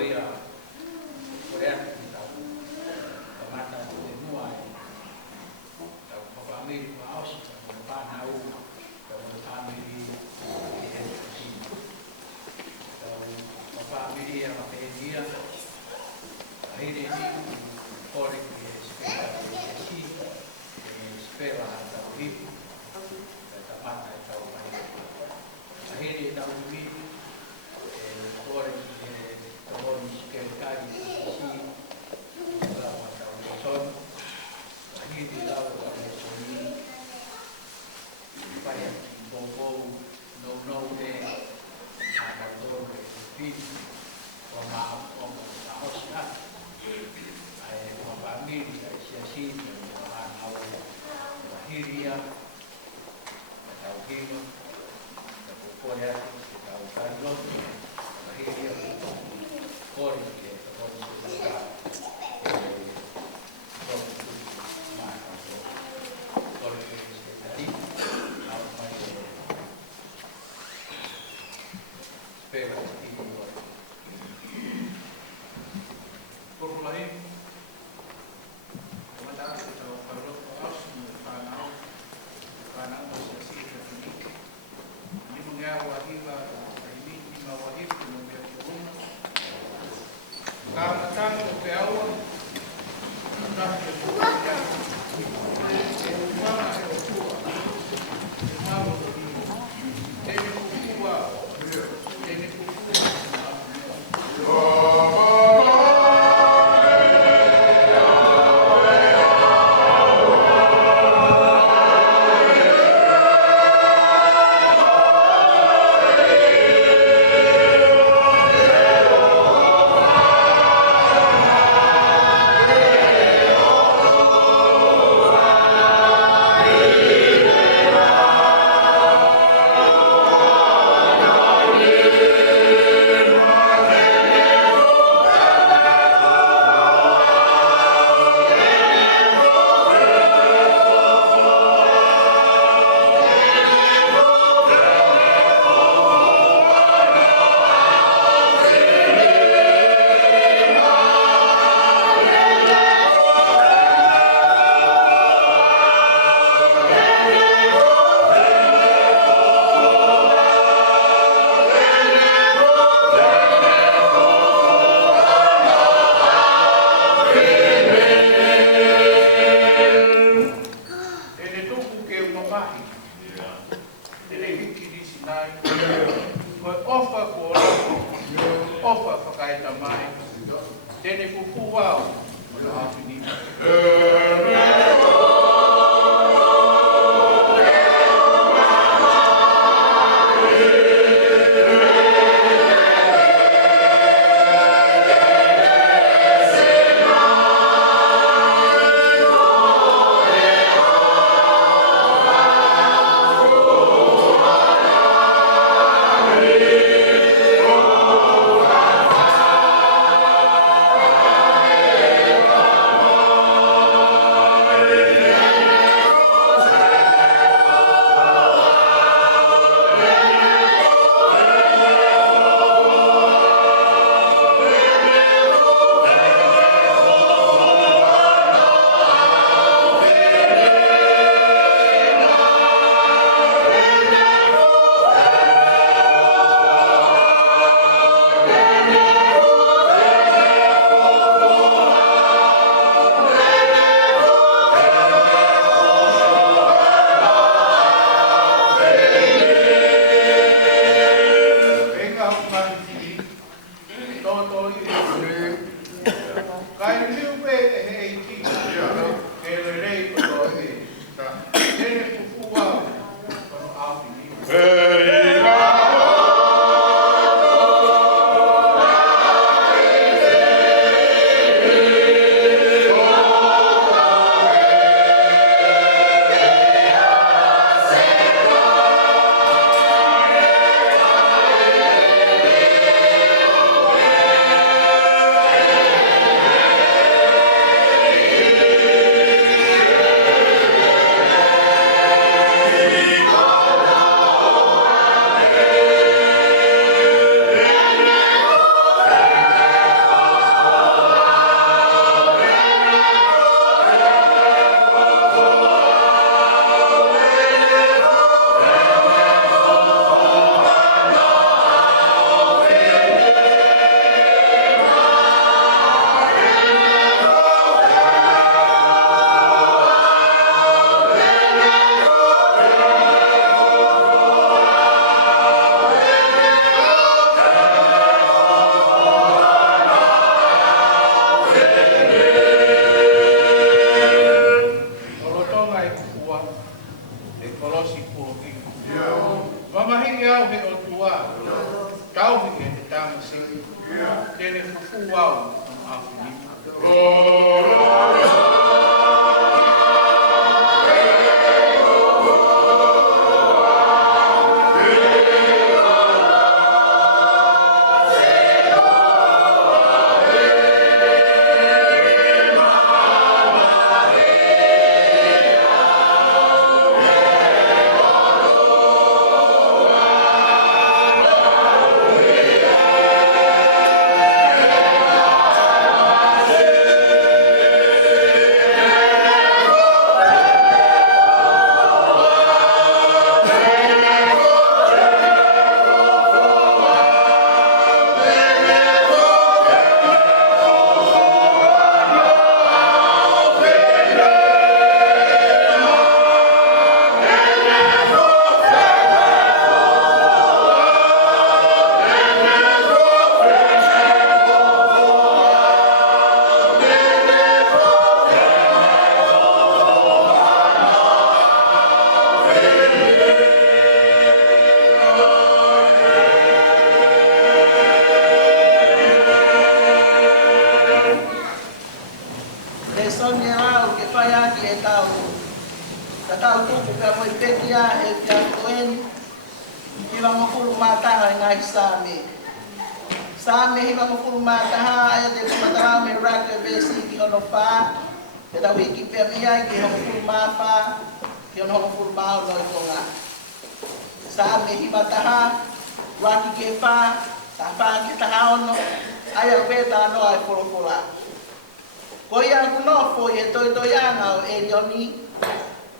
Amen. kene fufu au afini. Same hiva mafurumata ha aya de kumatara me raka besi ki ono fa peda wiki pe mia ki ho mafurumapa ki ono mafurumao no ikonga same hiva taha waki ke fa ta fa ki taha ono aya peta no ai poropola ko ia kuno fo ye to yanga o e yoni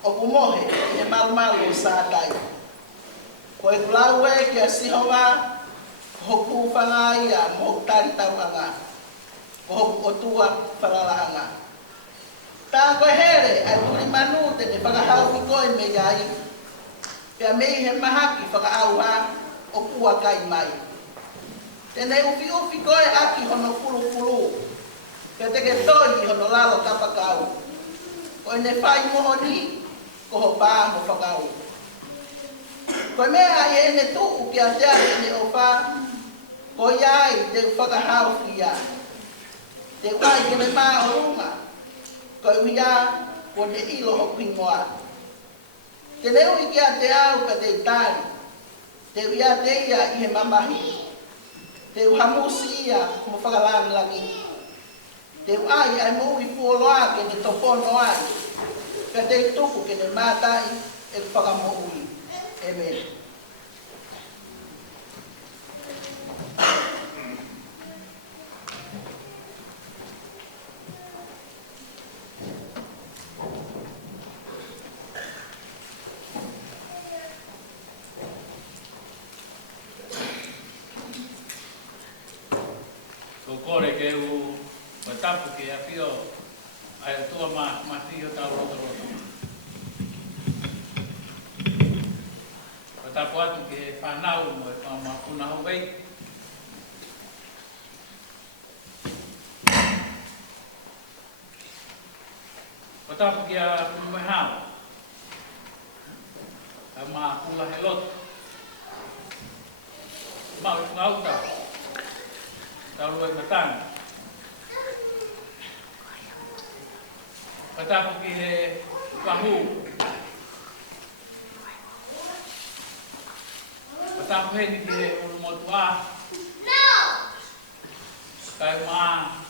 o kumohe e malmalu sa dai ko e lawe ki asihowa hoku whangaia mo tari tauanga, ko hoku o tua whangalanga. Tā koe here, ai turi manu te ne whakahau i koe me iai, pia mei he mahaki whakaau ha o kua kai mai. Tene upi koe aki hono pulu, pia teke toi hono lalo kapakau. Koe ne whai mohoni, ko ho pā mo whakau. Koe mea i ene tuu ki a teare ne o wha, ko iai te whakahau ki ia. Te wai kene mā o runga, ko ia ko te ilo ho pingoa. Te leo i ki a te au ka te tari, te ia te ia i he mamahi, te uhamusi ia mo whakalangi. Te ai ai mo i puoloa ke te topono ai, ka te tuku ke te mātai e whakamoui. Amen. Ko kore ke u matapu ke a pio ai tua ma fio tau roto. Matapu atu ke whanau mo e whamakuna howei. Matapu ke a mumehau. A ma kula he lotu. Mau i whangauta. Tau loi matanga. Matapu ke he whahu. Matapu he ni ke ulu motua. Kai maa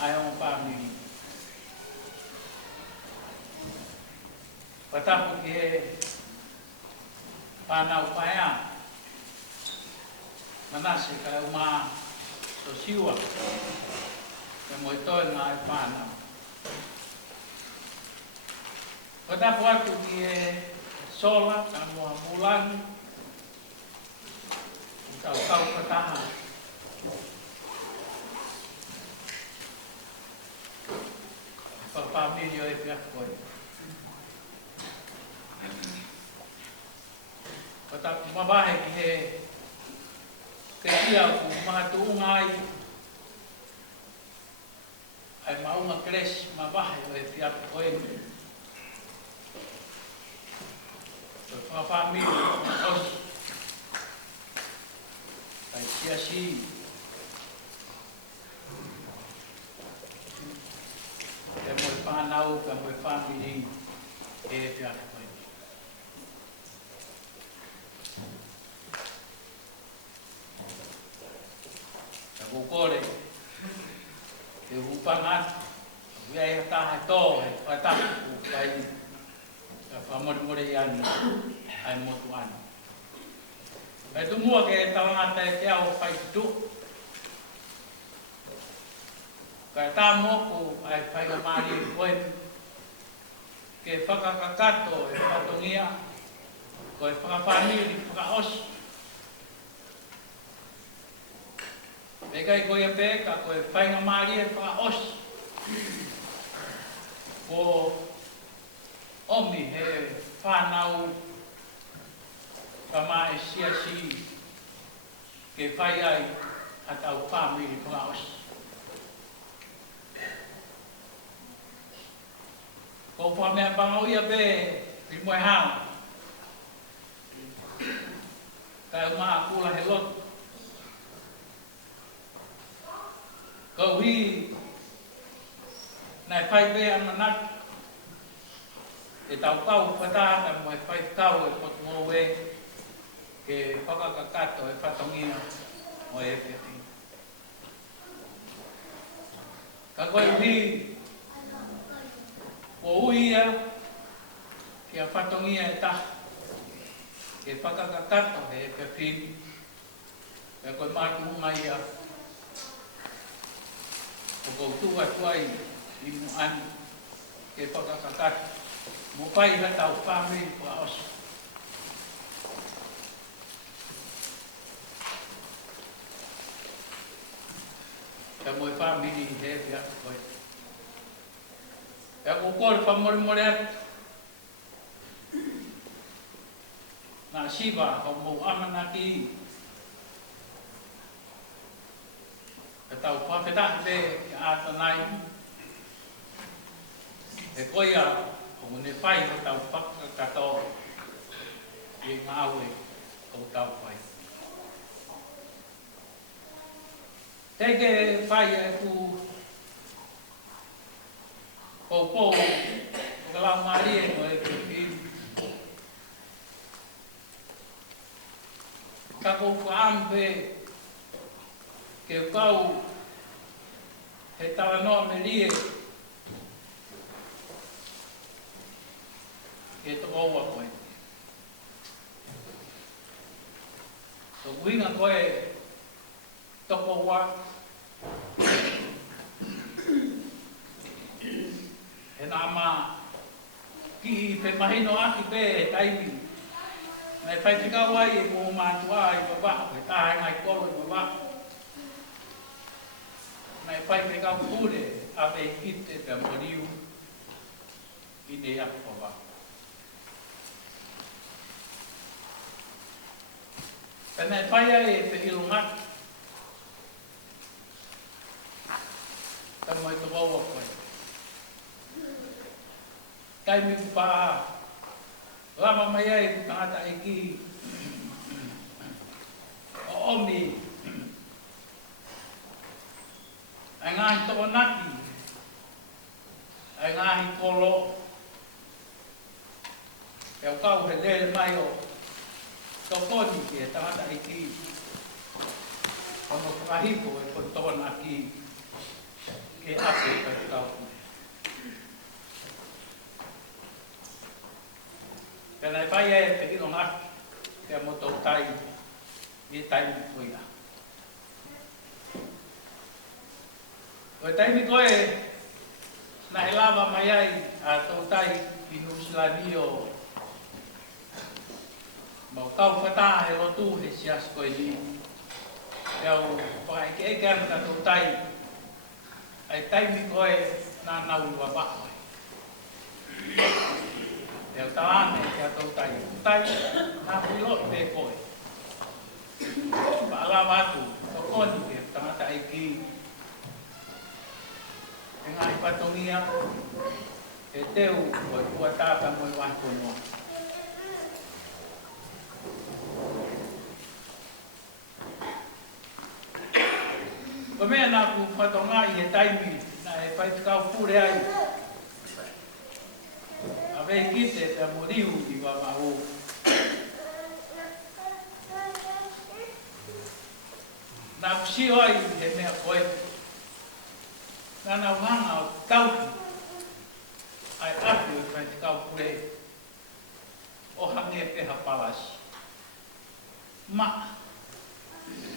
ai o pāmini. Matapu ke he pānau paea. Manase kai o maa so siwa. Ke moi toi ngā e pānau. Matapu atu ki he sola, ka mua mulangi. Tau kataha. Pāmini o e pia koe. Matapu mawahe ki he ke ia ku mahatu ungai. Ai maunga kres mawahe o e pia koe. Pāmini osi. Ai siasi. whānau ka moe whamiri e whiaka koe. Ka kukore, te hupanga atu, ia e taha tō e whataku kai ka whamore i anu ai motu anu. Kai tu mua ke tawangata e te au whai tu. Kai tā moku ai whai ka maari i koe ke whakakakato e whatongia ko e whakawhaniri whakaosi. E kai koe a pēka ko e whainga maari e whakaosi. Ko omi he whanau ka mai sia si ke whai ai a tau whamiri whakaosi. Ko whamea pangau ia pē i moe hao. Kai umaa kula he lotu. Kau hi nai whai pē amanatu. E tau kau whatata moe whai kau e potu owe ke whakakakato e whatongia mo e whiati. Ka koe hi o uia ki a whatongia e taha. Ke whakakakato e whiapini. Ka koe mātuhunga ia o koutua tuai i mu anu ke whakakakato. Mo pai ha tau whamiri kua osu. Ka moe whamiri he whiaka koe. Ka kukore whamore atu. Nā siwa ho mou amana ki. Ka tau whawhetake ki ātanai. E koia o mune whai o tau whakakato i ngāwe o tau whai. Teke whai e ku Pau o ka lau maari e no e kuhi. Ka kou whaampe ke kau he tawa no me rie ke to oua koe. So kuinga koe toko wa e nā mā ki pe mahino aki pē e taimi. Nei whai tika wai e mō mātua i wawa, e tāhe ngai koro i wawa. Nei whai tika pūre a me kite pe moriu i ne aki wawa. Pe nei whai ai e pe ilungat. Pe mai te waua koe. Kai mi kupaha, lama mai ai tangata e ki o omi. Ai ngahi toko naki, ai ngahi kolo, e o kau he lele mai o tokoni ki e tangata e ki. Ono whakahiko e ko toko naki ke ape ka te kau. Pena e whai e te ino ngaki, kia moto tai, i taimi koea. Koe taimi koe, na he lava mai ai a tau tai i Nusilani o mau kau whata he rotu he sias koe ni. Kia o whakai ke eke anu ka tau tai, ai taimi koe nā nau ua wakoe. E o tāne kia tau tai. Tai, nā pilo i te koe. Pa ala watu, to koni ke tangata i ki. E ngā i patongia, e teu o e kua tāpa mo i wako noa. Ko mea nā ku patonga i e taimi, nā e whaitikau pūre ai. vei kite te moriu i wa mahu. Nā kusio ai he mea koe. Nā wanga o tauki. Ai atu e kai te kau pure. O hange e peha palasi. Ma.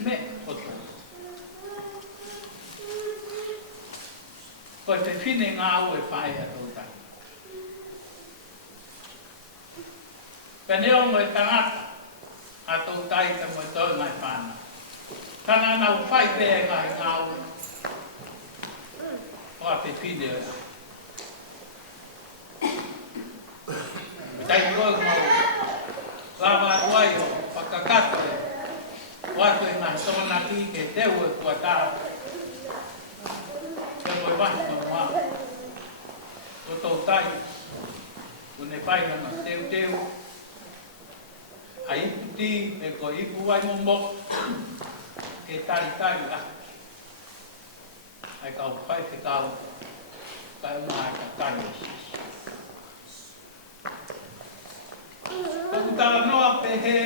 Me hotu. Koe te whine ngā ue whae a tau tai. Peneo mo e tangata. A tau tai te mo e tau ngai whana. Kana nau whai pēe ngai ngā ue. O a te whine o. Tai koe mau. Lava aruai o whakakato e. Watu e ngā tōna ki ke teu e kua tā. Te koe wahi ma mua. O tau tai. O ne whai ngā teu teu. A ipu ti e koe ipu wai mo. Ke tari tari a. Ai kau whai te kau. Kai unga ai ka tani. Taku tala noa pe he.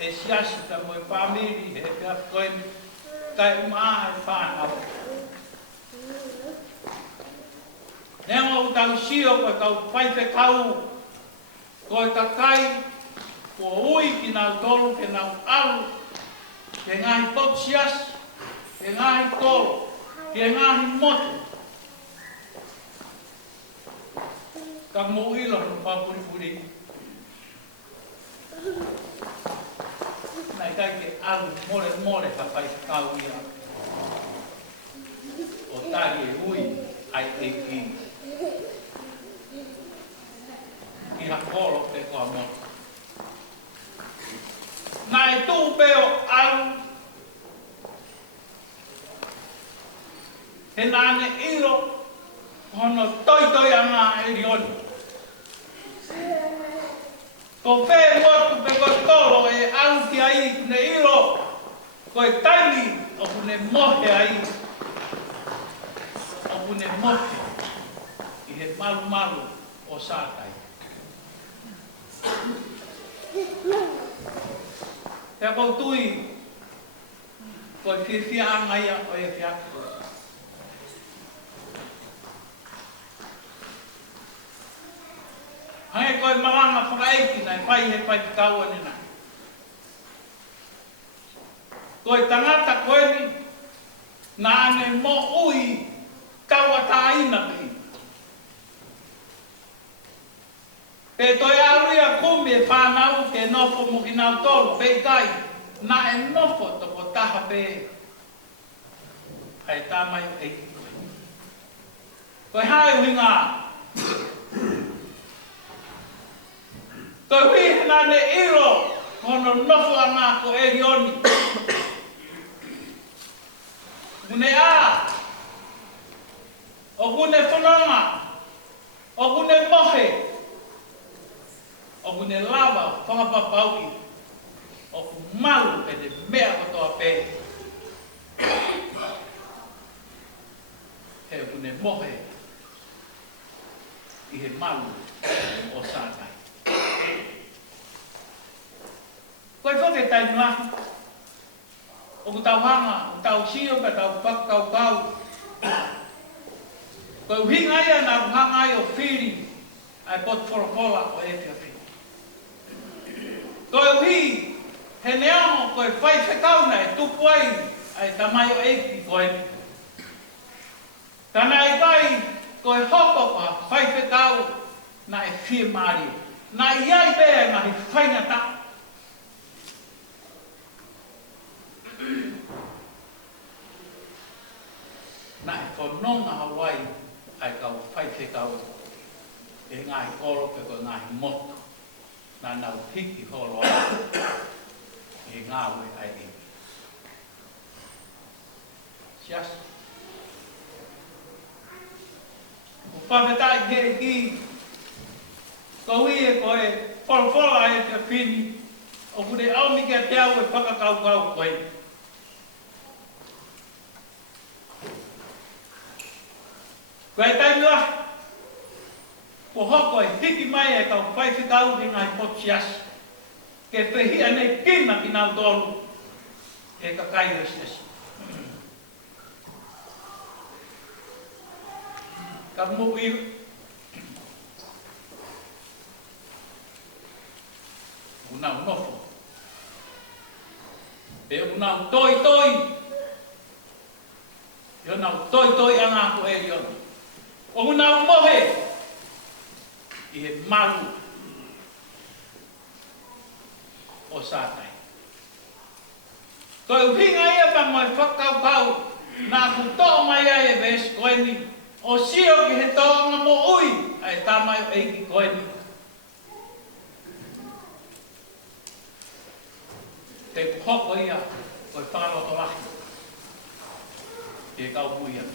E siasi ta mo e pāmiri he pia koe. Kai unga ai whānau. Nea o tau sio koe kau whai te kau. Koe ka kai. Ko ui ki nau tolu ke nau alu. Ke ngahi pot siasi. Ke ngahi tolu. Ke ngahi motu. Ka mo ilo no papuri puri. Nai kai ke alu more more ka whai kau ia. O tari e ui ai e ki. Ki hakolo te koa motu. Nai tū peo alu. He nāne iro. Hono toi anga e rioni. Ko whē motu pe koe tolo e alu ki ai kune iro. Koe taimi o kune mohe ai. O kune mohe. I he malu malu o sātai. Pea kou tui, koe whiwhia angaia o e whiako. Hange koe maranga whakaeki nei, pai he pai te kaua nina. Koe tangata koe ni, nāne mo ui kaua tā ina ki. Pe toi aruia kumi e whānau ke nofo muki nau tolu, pe kai, nā e nofo toko taha pe. Hai tā mai o eiki koe. Koe hae ui ngā. Koe hui nāne iro, kono nofo anga ko e rioni. Mune a, o kune whanonga, o kune mohe, o kune lava, whangapapauki, o ku malu e te mea katoa pē. He kune mohe, i he malu o sātai. Koe whake tai mahi. O ku tau hanga, o tau sio ka tau whakau kau. Koe uhinga ia nā hanga ai o whiri, ai pot whoropola o e whiawhi. Koe uhi, he neamo koe whai whekauna e tupu ai tamai o eiki koe ni. Kana e kai, koe hoko pa whai whekau na e whia maari. Na iai bea na he whaingata. Na e whanonga Hawaii ai kau whai whekau e ngāi koro pe koe ngāi motu. Nā nau hiki horo ai e ngāwe ai e. Sias. O whawhetai he ki koe e koe wholwhola e te whini o kune aumike a te au e whakakau koe. Koe taimua, ko hoko e hiki mai e kau whai whikau i ngai potiasi. Ke whihia nei kina ki nau tolu e ka kai o siasi. Ka mui unau nofo. Pe unau toi toi. Yo nau toi toi anga ko e yon. O unau mohe. I he malu. O sātai. Toi uhinga ia pa moi whakau pau. Nā ku tō mai ai e ves koeni. O sio ki he tōnga mo ui. Ai tamai o eiki koeni. Te hoko ia. Koi whakaloto lahi. Te kau muia.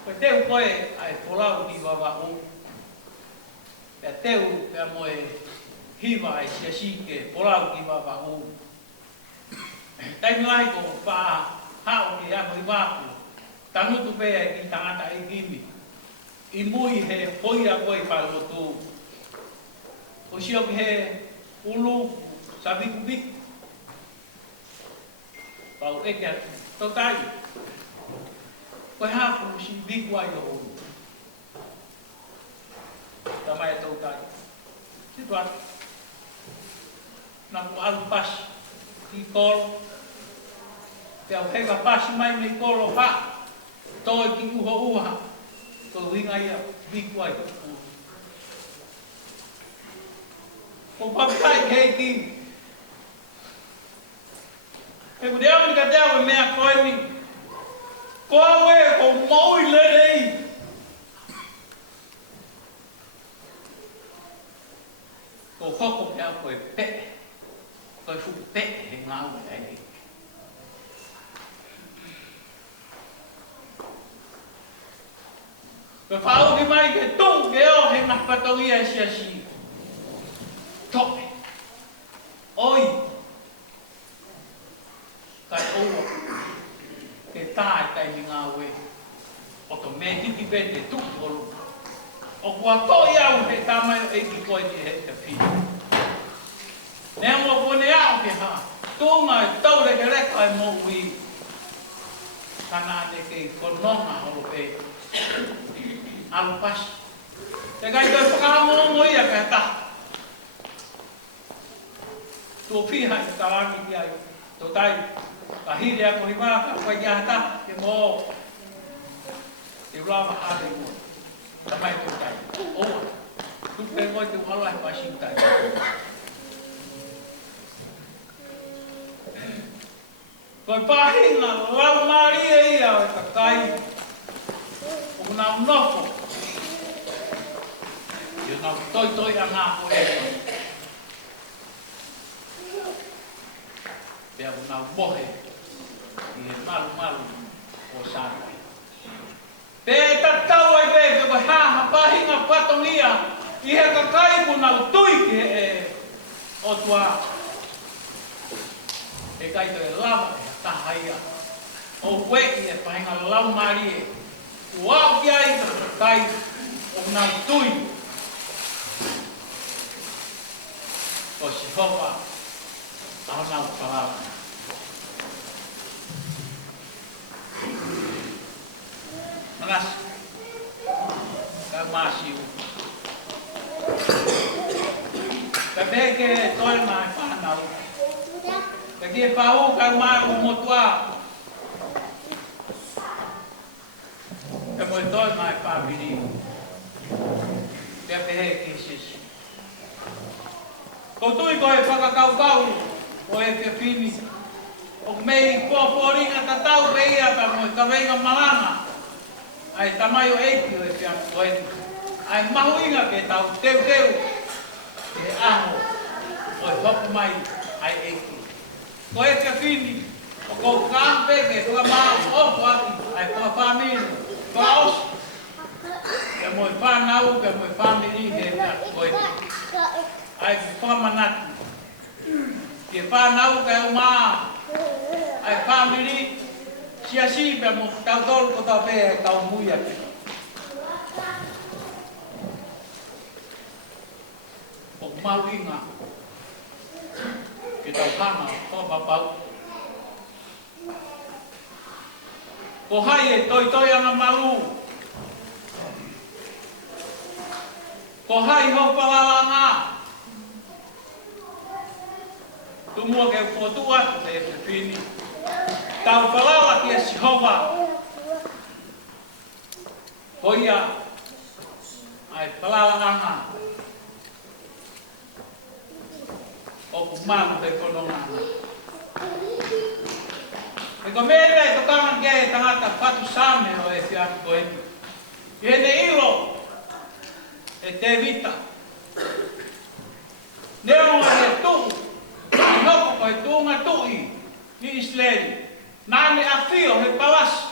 Koe teu koe ai polau ki wawahu. Pea teu pea moe hiwa ai siasi ke polau ki wawahu. Tai ngai ko wha hao ki ako i wapu. Tangutu pea ki tangata i kimi. I mui he poia koe whalotu. O sio ki he ulu sabiku biku. Pau eke atu. Totai. Koe hapu si biku ai o ulu. Tamai e totai. Situ atu. Nā ku alu pasi. Ki kolo. Pea hega pasi mai me kolo ha. Toi ki uho uha. Ko winga ia biku ai o ulu. Ko papai kei ki. E kuri amu ka teo e mea koe ni. Ko awe ko maui le rei. Ko hoko pia koe pe. Koe fuku pe he ngau e ai. Koe whao ki mai ke tū ke o he ngā patongi e siasi. Tope. Oi. Kai oua. Ke tāi tai mi ngā ue. O to me tiki pete tuku olu. O kua toi au he tamai o eiki koe ki he te whina. Nea mua kone au ke ha. Tūnga e taure ke reka e mō ui. Kana te kei kononga holo pe. Alu pasi. Te kai toi whakahamongo ia ke taha. Tō whiha e tawangi ki ai. Tō tai. Ka hiri ako hi waka, koe ki ahata, ke mō. Te ulawa hale mua. Tamai tō tai. Oa. Tupe ngoi te wala he wasi tai. Koe pāhinga, lau maria ia o ka kai. O nā unofo. Ia nā toi toi a ngā ko e koe. Pea o nā mohe. I he malu malu o sātai. Pea e tatau ai pe, ke koe haha pahinga patongia. I he kakai mo nā tui ki he o tua. E kai to e lava e tahaia. O koe i e pahinga lau marie. Uau ki ai ka kakai o nā tui. Ko si hopa. Ao nā ukalava. Mangas. Ka masiu. Ka beke toi mai whanau. Ka kia pau ka mai o motua. Ka moi toi mai whawiri. Ka pehe ki sisi. Ko tui koe whakakau-kau. O e te whini. O mei kua pōringa tatau reia pa mo ka venga malanga. Ai tamai o eiki o e pia koeni. Ai mahuinga ke tau teu teu. Ke aho. O e hopu mai ai eiki. Ko e te whini. O kou kampe ke tua maa opo aki. Ai kua whamiri. Kua osi. Ke mo e whanau, ke mo e whamiri he pia koeni. Ai whamanatu. Ke whanau ke o maa. Ai whamiri. Siasi pe mo tau tolu ko tau pe tau muia pe. mauinga. Ke tau hanga, ko papau. Ko hai e toi anga malu. Ko hai ho palalanga. Tumua ke upotua, te e pini. Tau palala ki e Sihova. Ko ia, ai palalanga. O kumanu te kononga. E ko mea e tokangan kia e tangata patu same o e fiatu ko e. I ne ilo e te vita. Neo e tu, i hoko ko e tunga tui ni Isleli. Nane a fio he palasi.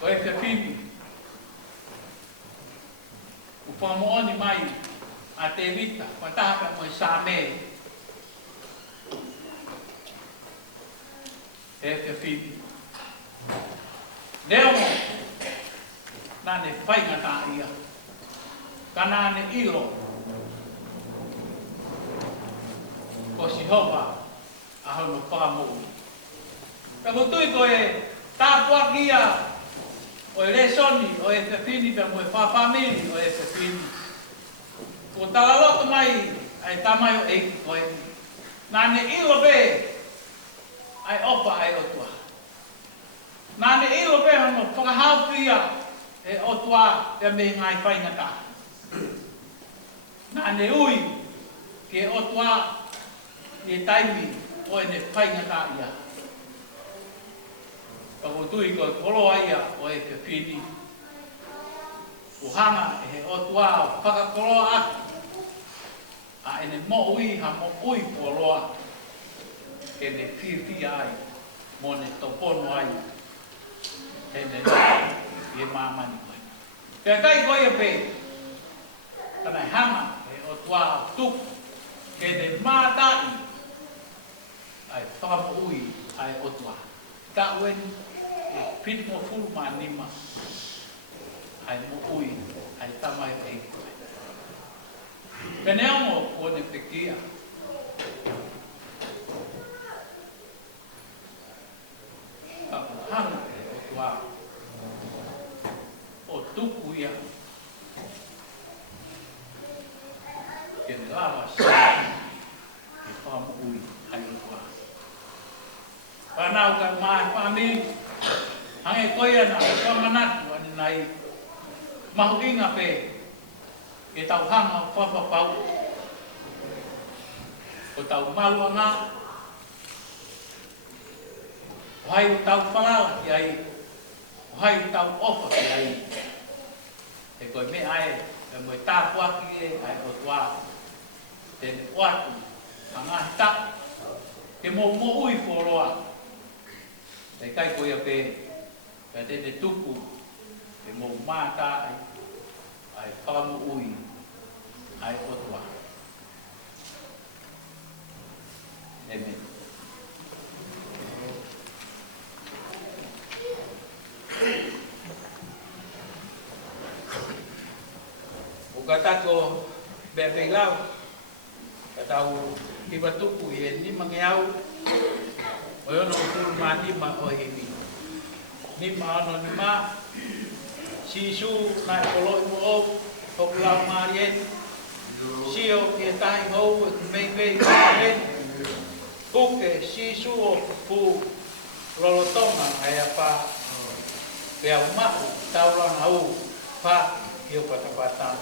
Ko e te pipi. Upamooni mai a te vita, kwa tahaka mo i Same. E te whiti. Neo mo, nane whaingata ia. Ka nane ilo. Ko Sihova, a hono whakamou. Ka kutui ko e tāpua kia o e resoni, o e te whini, pe mo e whawhamiri o e te whini. Ko talaloto mai, ai tamai o eiki ko e. Nane ilo be, ai opa ai otua. Nane ilo be hono whakahau pia e otua te me ngai whaingata. Nane ui ke otua e taimi o e ne whaingata ia. Pakutui ko koloa ia o e te whini. Uhanga e he otua o whakakoloa aki. A ene mo ui ha mo ui koloa. Ke ne whiwhi ai. Mo ne topono ai. He ne e mamani koe. Pea kai koe e pe. Tanai hanga e otua o tuku. Ke ne mātai. Ai whakamo ui ai otua. Ta uen e pit mo fulu ma nima. Ai mo ui. Ai tamai e koe. Penea mo o ne pekia. Ka hanga e otua. O tuku ia. Ke lava sa. E whamo ui ai otua. Whanau ka maa whami. Hange koia na whamanatu ane nai. Mahu inga pe. E tau hanga o whawhapau. O tau malua ngā. O hai o tau whalala ki ai. O hai o tau ofa ki ai. E koe me ai, e moe tāpua ki e ai o tua. Tene watu, a ngā hita. Ke mō ui whoroa. E kai koe a pe, pe te tuku. E mō mātā ai. Ai whakamu ui. Ai otua. Amen. O katako bebe lau. Katau iba tuku i ni mangeau. O yono kuru ma nima o himi. Nima ono nima. Sisu nai koloi mo o. Popular Marien, Sio ke tahi hou e kumei Marien, Uke sisu o fu lolotonga ai a pa pea umahu taulang au pa kio patapatan.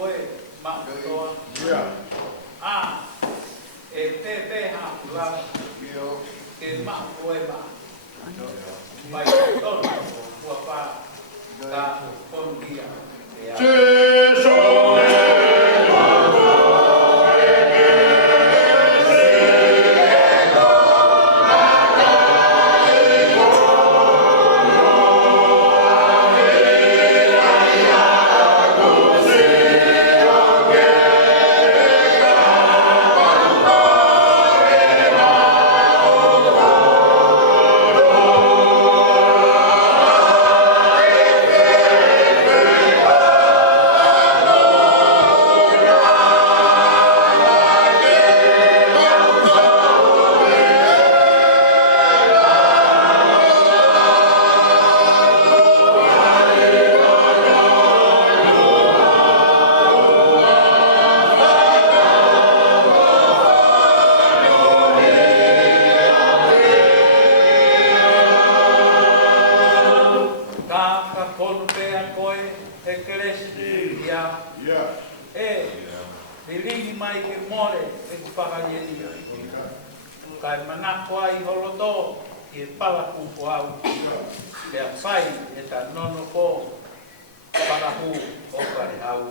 koe ma'atoa. E te peha la ke ma'akoe ma'a. Mai tono kua pa ka kondia. Kai manako ai holoto e pala kupu au. Pea pai e ta nono ko parahu o kare au.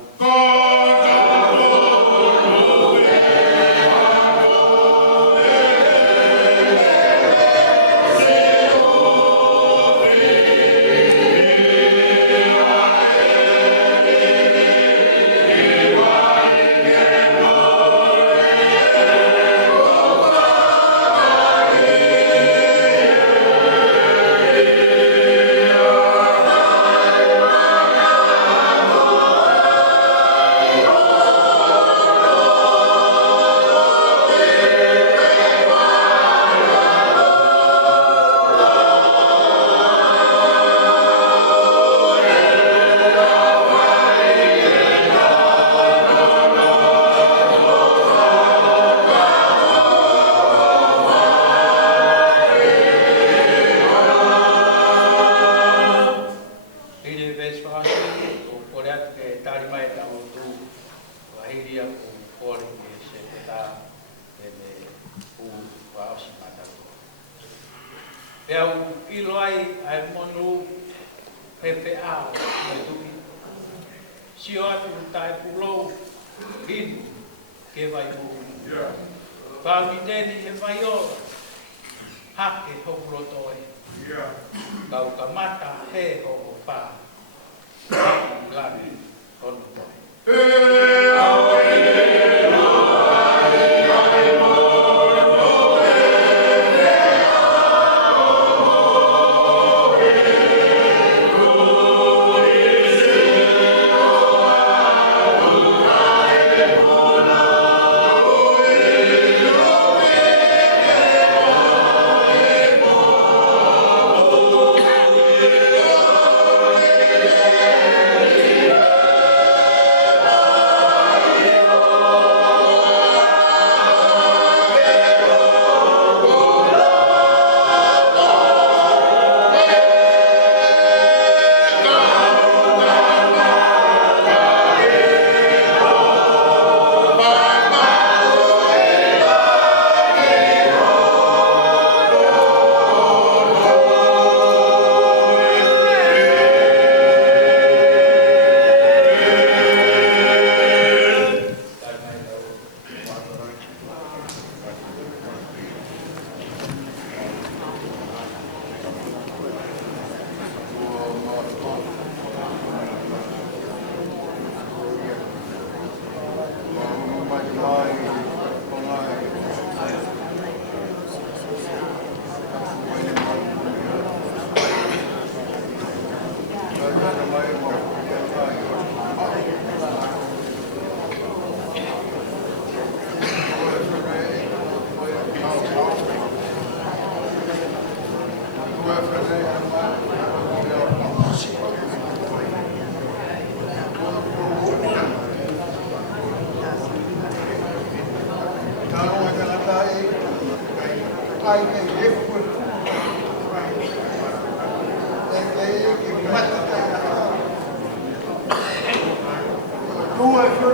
Due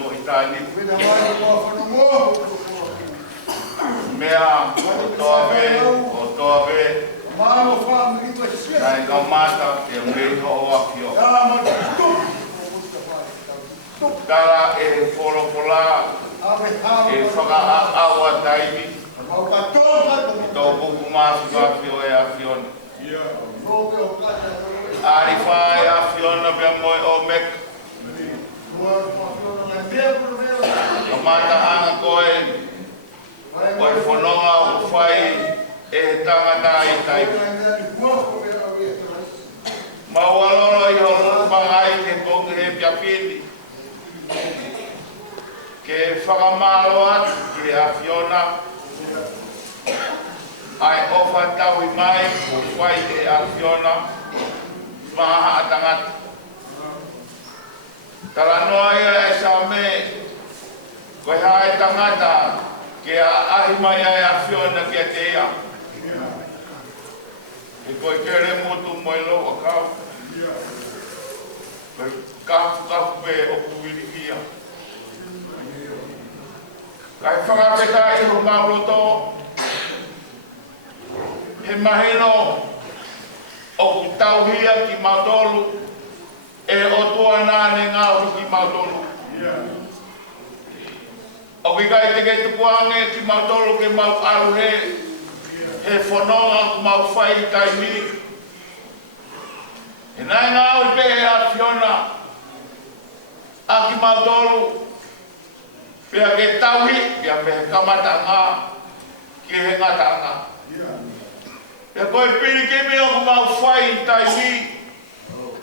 mo itani. Mea o toave. Nai ka mata ke ngei ho o akio. Kala e whoropola e whakaawa taimi. Tō kuku māsu akio e akiona. Ari whai akiona pia moe o meka. Ka mata anga koe. Koe whanonga o whai e tangata i taimi. Maualolo i holo pangai ke tongi he pia pini. Ke whakamalo atu ki a Fiona. Ai ofa taui mai o whai e a Fiona. Maha atangata. Tala noa ia e sa me. Koe hae tangata. Ke a ahi mai e a Fiona ki a te ia. E koe kere motu moi lo a kau. Koe kafu pe o kuwirikia. Kai whakapeta i ho mauroto. He mahino o kutauhia ki mautolu. E o tua nāne ngāuru ki mautolu. O ki kai te kei tukuange ki mautolu ke mau aru he. He whanonga ku mau whai taimi. E nai ngāu pe a Fiona. A ki mautolu. Pea ke tauhi, pea pe he kamata ngā. Ki he ngata ngā. Pea koe piri ke mea ku mau whai taimi.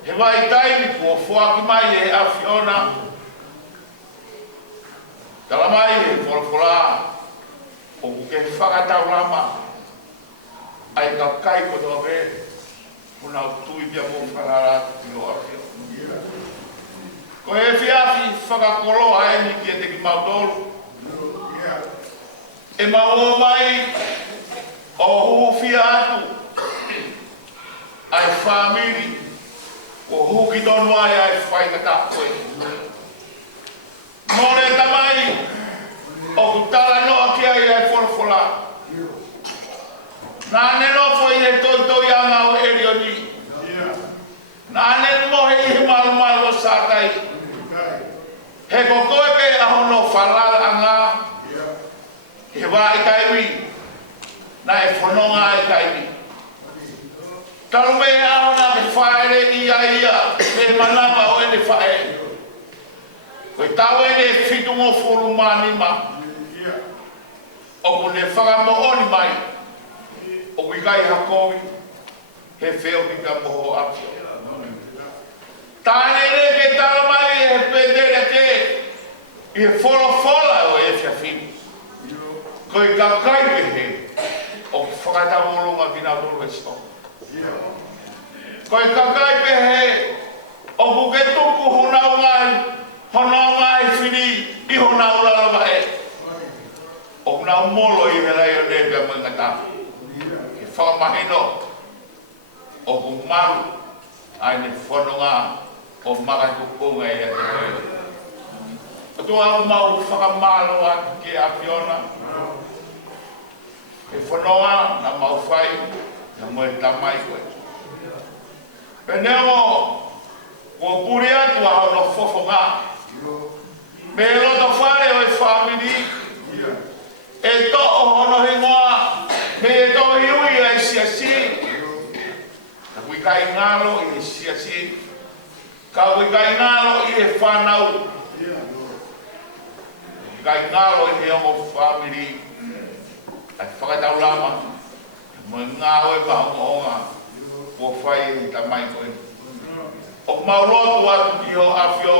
He vai taimi kua whuaki mai e a Fiona. Tala mai he whorofora. O ku ke whakatau rama. Ai ka kai ko to be una tui bia mo farara ti o afio ko e fiafi faga kolo ai ni ki te ki mautolu e mau mai o hu fiatu ai family o hu ki tonu ai fai ka koe more tamai o kutala no aki ai forfola. Nāne no foi e toi anga o erioni. Nāne mo he mal o sātai. He kokoe pe aho no whalala anga. He wā i taiwi. Nā e whanonga i taiwi. Taru me aho nā te whaere ia. He manama o ene whae. Koe tau ene whitungo furu mānima. O kune whakamo oni mai. O wikai hakowi, he wheo ki ka moho aki. Tāne re ke taramai e he pendere ke, i he whora o e whiawhini. Koe ka kaiwe he, o whakatamoronga vina tolu e sito. Koe ka kaiwe he, o kuke tuku honau ngai whini, i honau lalama e. O nau molo i he rei o nebea mga tāwhi. Whamahino o kumaru ai ne whanonga o makakukunga i a te koe. O tu au mau whakamalo atu ki a Fiona. E whanonga na mau whai na moe tamai koe. Peneo kua puri atu a no fofonga. Me roto whare o e whamiri. E to o hono hingoa. Me to hiui ai siasi. Ka kui kai ngalo i siasi. Ka kui kai ngalo i e whanau. Kai ngalo i he ongo family. Ai whakatau lama. Mo ngao e mahonga. Kua whai i tamai koe. O maurotu atu ki ho awhio.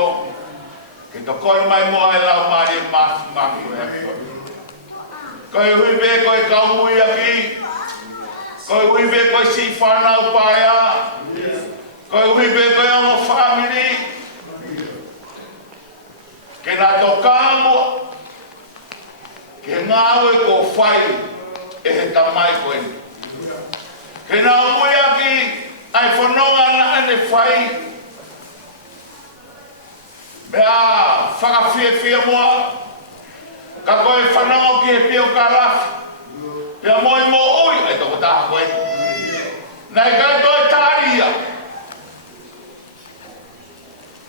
Ke to koe mai mo ai lau maari e mafu koe awhio. Koe hui be koe kauhui aki. Koe hui be koe si whanau paia. Koe hui be koe ongo family. Ke na tokamo. Ke ngāu e ko whai e he tamai koe. Ke na hui aki ai whanonga na ane whai. Mea whakawhia moa. Ka koe whanongo ki he pio ka rafi. Pia moi mo ui, ai toko taha koe. Nai kai toi tāria.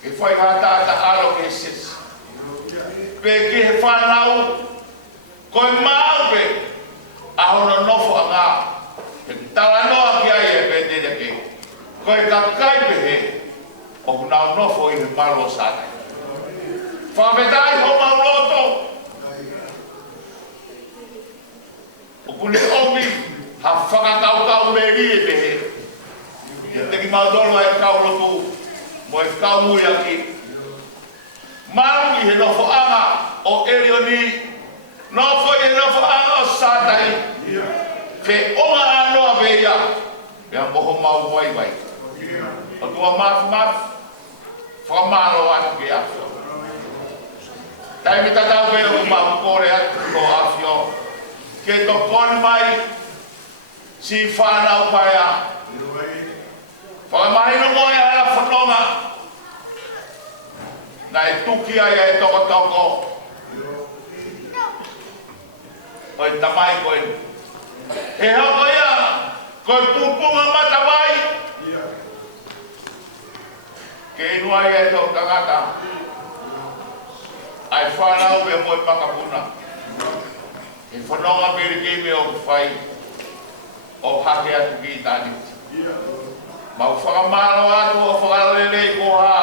Ke whai hata ta alo ke sis. Pe ki he whanau. Koe mau pe. Ahono nofo a ngā. Ke tala noa ki ai e pe te ke. Koe ka kai pe he. O kunau nofo i he malo sātai. Whakapetai ho mau loto. O kune omi ha whakakau me rie pe he. Ia teki mau tolo e kau lotu. Mo e kau mui aki. Maru i he nofo anga o Erioni. Nofo i he nofo anga o Sātai. Ke onga anoa veia. Pea moho mau wai wai. O tua mafu. Whakamaro atu ke awhio. Tai mi tatau veo ku mahu kore atu ko awhio. Ke to kone mai si whanau pai a. Whakamahino moe ala whanonga. Na e tuki ai e toko toko. Oi tamai koe. He hoko ia. Koe pupunga matawai. Ke inua ia e tau tangata. Ai whanau me moe pakapuna. E whanonga pere ke me o whai. O hake atu ki tani. Mau whakamaro atu o whakalele ko ha.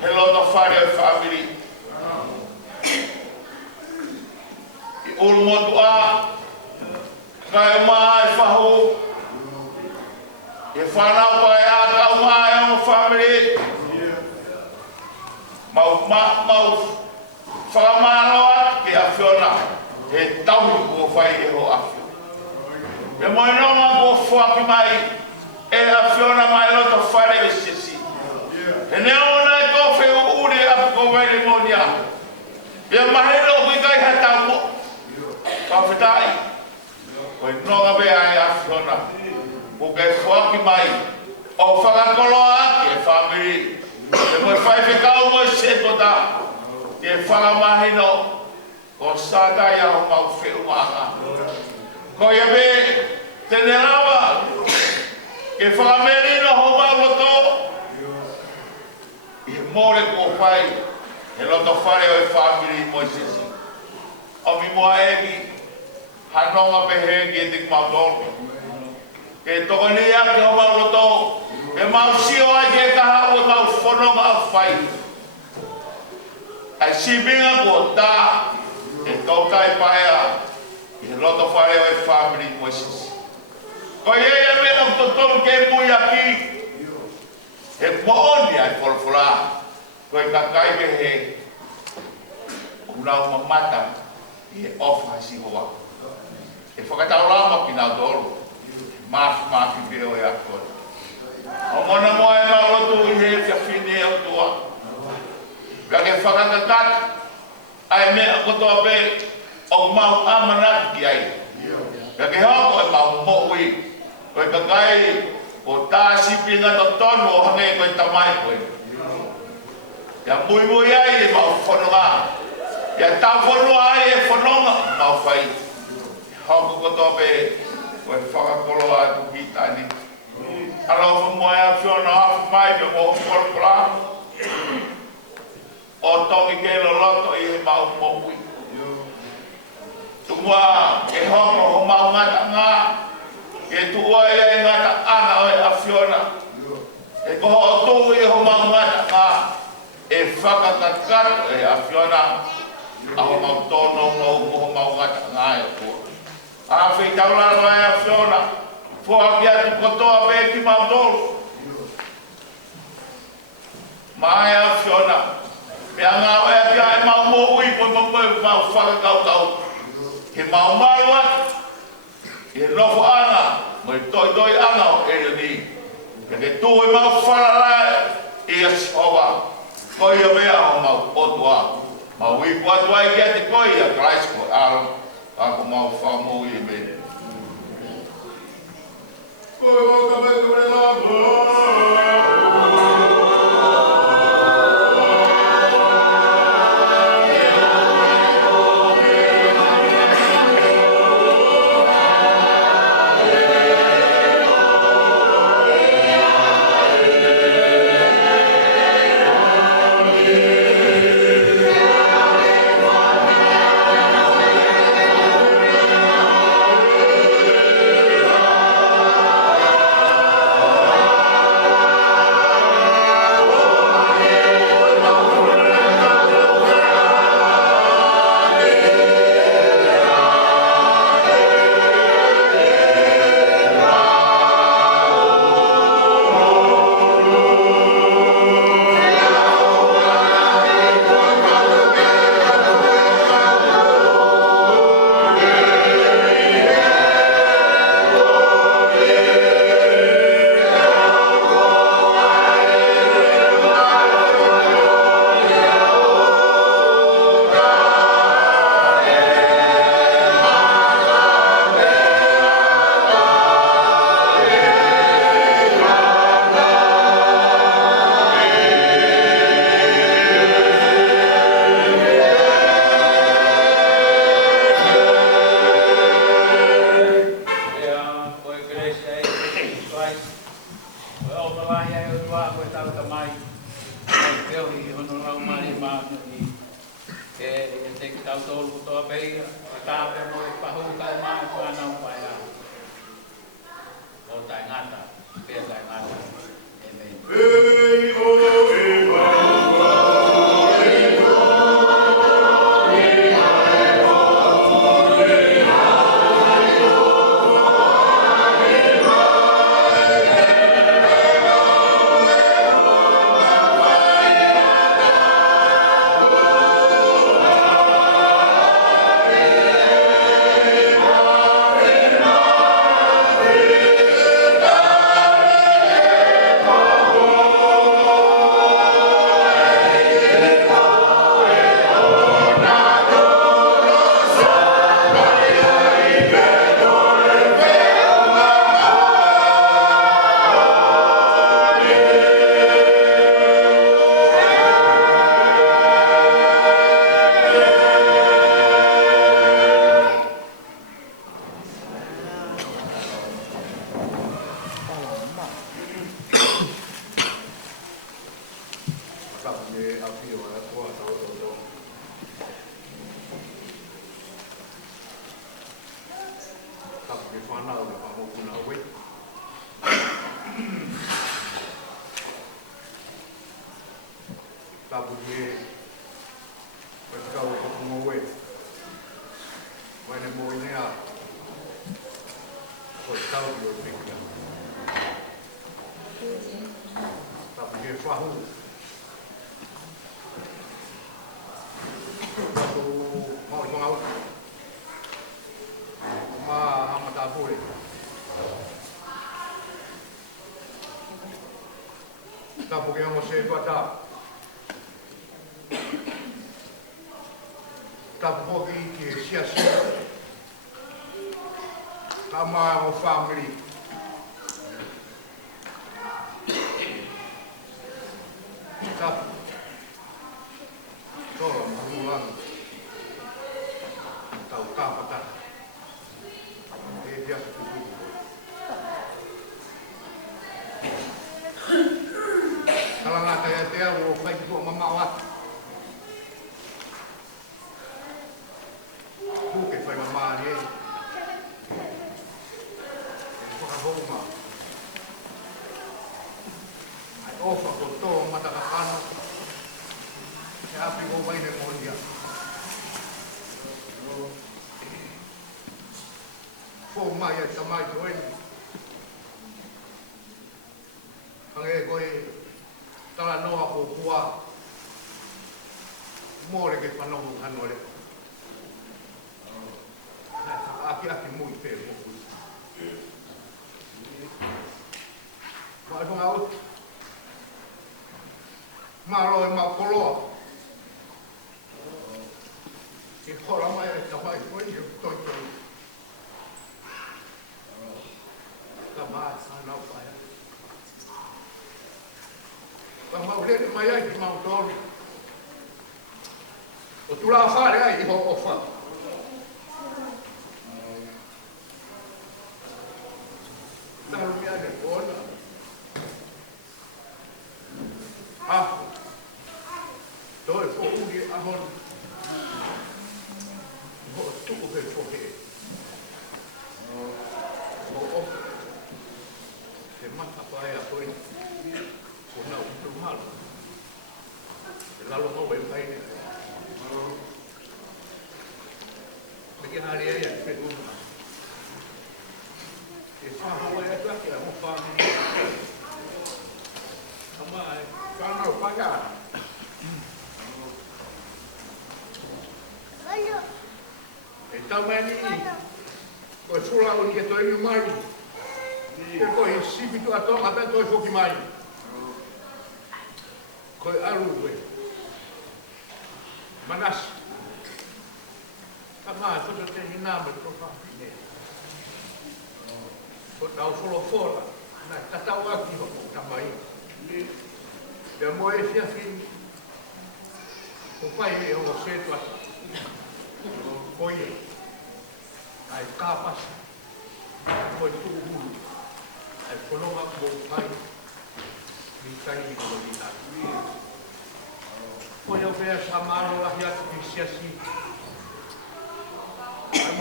He loto whare o family. I ulu motu a. Kai o maa e whahu. E whanau pai a kau maa e o family. Mau whakamaro atu ke a whiona. He tauhi kua whai e ho awhio. Me moe nonga kua whuaki mai. E a whiona mai loto whare e sisi. He neona e kowe u ure apu ko wele monia. Pia mahelo kui kai hatau mo. Kawhitai. Koe nonga bea e a whiona. Ko kai whuaki mai. O whakakoloa ake e whamiri. Te moe whaifekau moe setota. Te whakamahino. Ko Sātai au mau wheu maha. Ko ia me tene rawa. Ke whakamerino ho mau loto. I more ko whai. He loto whare o e whamiri mo sisi. O mi moa egi. Hanonga pehe ki e tik mau tolu. Ke toko ni ake ho mau loto. Ke mau sio ai ke kaha o mau whanonga au whai. Ai sibinga ko tā. E tau kai paea. I loto whare o e whamiri mo sisi. Ko ia me o totolu ke mui aki. He mooni ai wholawhora. Ko e kakai me he. Unau mamata. I e ofa si hoa. E whakatau rama ki nau dolu. Mafi veo e akore. O mona moa e maurotu i he whiawhine au tua. Ka ke whakakakat. Ai mea kotoa pe o mau amanat ki ai. Ka ke hoko e mau mo'ui. Koe kakai o tā sipinga to tonu o hange koe tamai koe. Ia mui ai e mau whanonga. Ia tā whanua ai e whanonga mau whai. Hoko kotoa pe koe whakakolo atu ki tani. Alo moe a whiona hafu mai pe mo hokorokola. O tongi ke lo loto i he mau mo'ui. Tumua e hoko ho mau ngata ngā. E tua e ngata ana o e a whiona. E koho o tū i ho mau ngata ngā. E whakakakato e a whiona. A ho mau tono mo ho mau ngata ngā e kua. A whi tauraro e a whiona. Fua ki atu kotoa pe ki mau tolu. Mai a whiona. Me anga o e kia e mau mo ui po mo mau whakakau. Ke mau maru atu. Ke nofo anga. Mo i toi anga o Erioni. Ke tū e mau wharara i a sihowa. Koi a mea o mau otua. Mau i kuatua i kia te koi a Christ ko aro. Ako mau whamou i me. Koi waka me kore la tau tolu toa beia, tāpe mo e pahuka o mai whanau pai a. O tai ngata, pia tai ngata. Amen. Ei, o, e,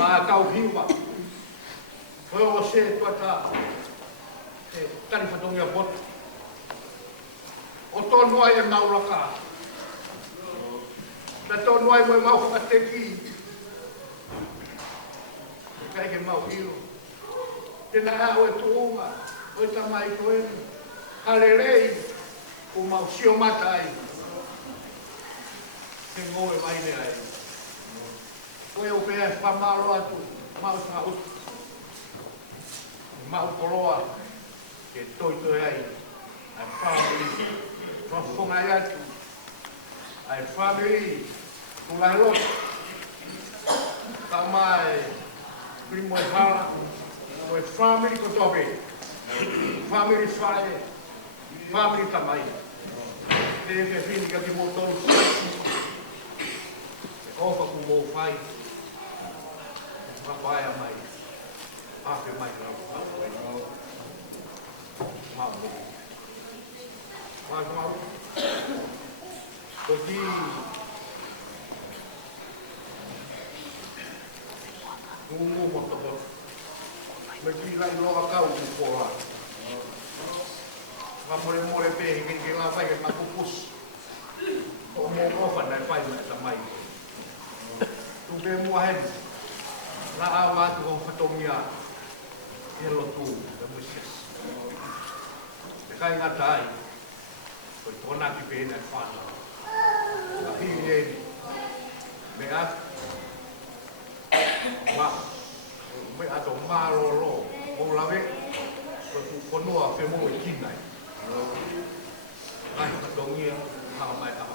ma kau hiwa. Foi o se tuata e tani fatongia bot. O tonu ai e maulaka. Na tonu ai mo mau whakateki. Kai ke mau hiro. Tena hao e tuunga. O ta mai koeni. Harerei. O mau sio mata ai. Ke ngoe maine ai. Koe o pea e whamalo atu. Mau sa utu. Mau koroa. Ke toi toi ai. Ai family. Whafonga ai atu. Ai family. Kulai lot. Ka mai. Primo e hala. Koe family ko tope. Family whare. Family tamai. Te ke whini ka ki motonu. Ofa ku mō whai. Mawhai a mai. Ape mai rau. Mau mō. Mai mau. Ko ki. Ngungu mo topo. Me ki lai loa kau ku kōra. More more pe ke la vai ke makupus. O mo ofa na pai na mai. Tu be mo hen. La awa tu ko fatomia. Elo tu da muses. Te kai nga tai. Ko tona ki pe na fa. La hi ye. Me a. Ma. Me a to malo lo. O la ve. Ko tu konua fe mo kinai. Ai fatomia ha mai a.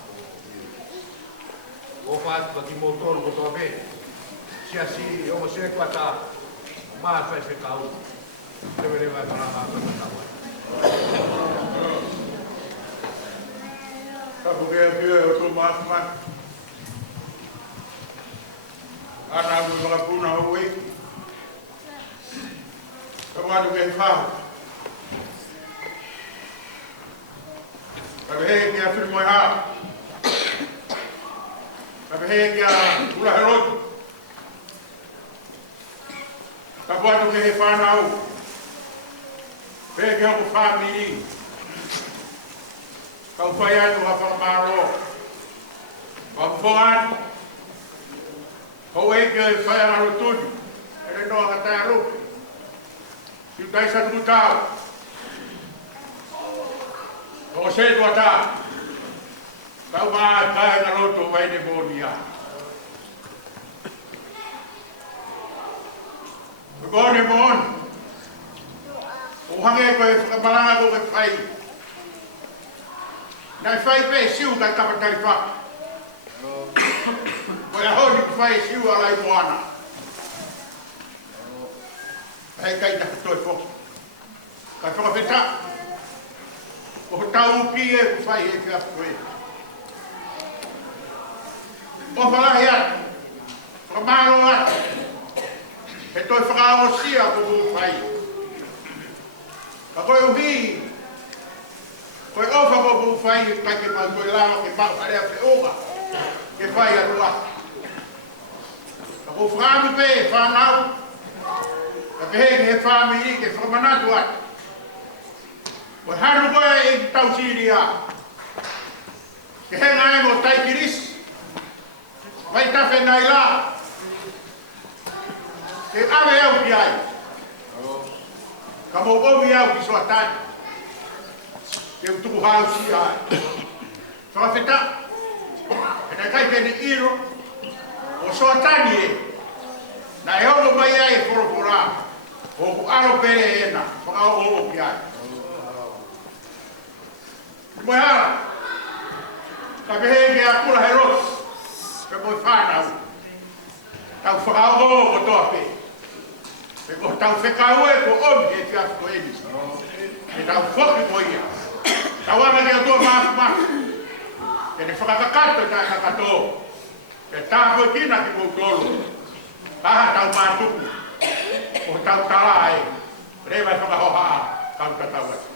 O fat ko ki motor ko to be. Si asi o mo se kwata ma fa se kau. Deve vai para a casa vai. Ka buke pio o to ma. Ana u nga puna o we. Ka wa du ke fa. Ka be ki a fil mo ha. Ka be ki a ula herot. Ka wa du ke fa na u. Be ke o family. Kau fai atu a whamaro. Kau whangan. Kau eke e whai a rotuni. Ere noa ka tai aru. Siu tai sa tuku tau. Kau se tua ta. Kau maa kai na roto vai ne bonia. Kau ne bon. O hange koe whakamalanga ko ke whai. Nai whai pe siu ka tapatari wha. Koe a honi ki whai siu alai moana. Hei kai taka toi po. Ka whakawheta. Ko tau ki e ku whai e ki a koe. O whalahi atu. Whamaro atu. He toi whakaosia ko ku whai. Ka koe uhi. Koe ofa ko bu fai kai ke pau koe lama ke pau area pe oga. Ke fai a rua. Ka ko whaamu pe whanau. Ka ke he ke he whaamiri ke whamanatu atu. Koe haru koe e tau siri a. Ke he ngai mo tai kiris. Vai tafe nai la. Ke ave au ki ai. Ka mo omi au ki soa tani. Ke utuku hau si ai. Whakawheta. Hena kai kene iro. O soa tani e. Na e holo mai ai e whoropora. O ku aro pere e na. Whakao o ki ai. Moe hara. Ka pehe ke a kura he ros. Ke moe whanau. Tau whakao o ko toa pe. Ke ko tau whekau e ko omi e te afu ko eni. Ke tau whoki ko ia. Tawana ke atua maaf. Ke ne whakakakato e tai kakato. Ke tāko e kina ki koutolo. Kaha tau mātuku. O tau tala e. Rewa e whakahoha kau tatau atu.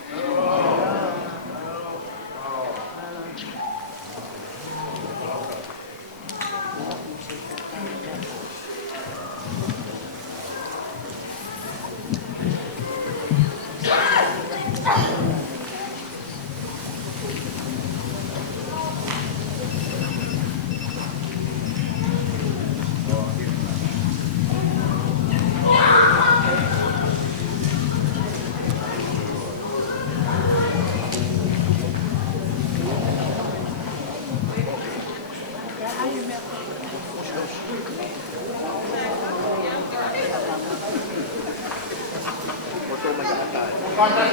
Thank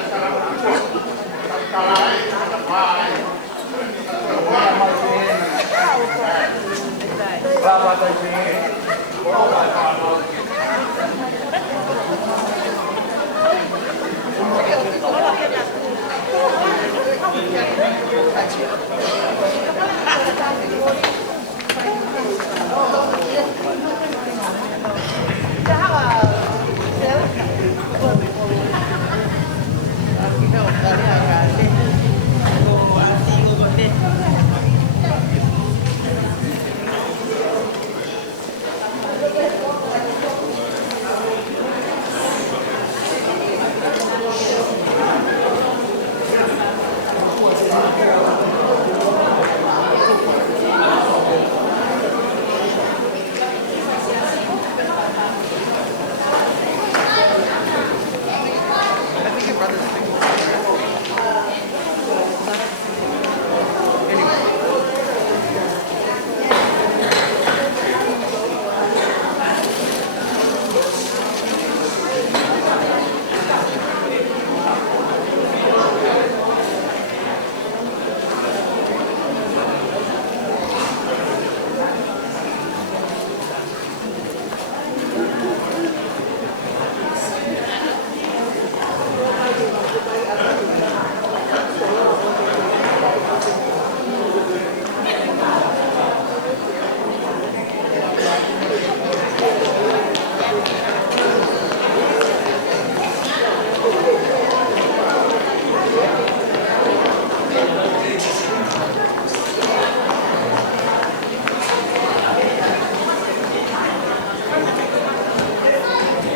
you.